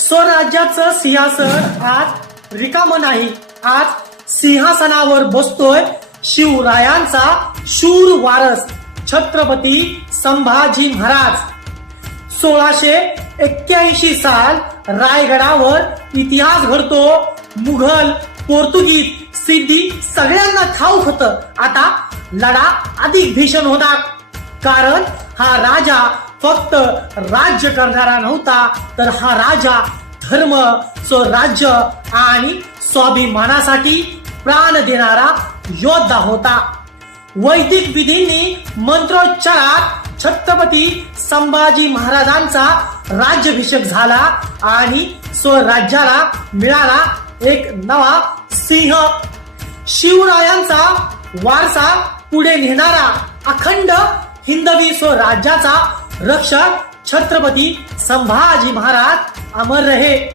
स्वराज्याचं सिंहासन आज रिकामं नाही. आज सिंहासनावर बसतोय शिवरायांचा शूर वारस छत्रपती संभाजी महाराज. 1681 साल रायगडावर इतिहास घडतो. मुघल, पोर्तुगीज, सिद्धी सगळ्यांना ठाऊक होतं आता लढा अधिक भीषण होता. कारण हा राजा फक्त राज्य करणारा नव्हता, तर हा राजा धर्म, स्वराज्य आणि स्वाभिमानासाठी प्राण देणारा योद्धा होता. वैदिक विधींनी मंत्रोच्चारात छत्रपती संभाजी महाराजांचा राज्याभिषेक झाला आणि स्वराज्याला मिळाला एक नवा सिंह. शिवरायांचा वारसा पुढे नेणारा अखंड हिंदवी स्वराज्याचा रक्षक छत्रपती संभाजी महाराज अमर रहे.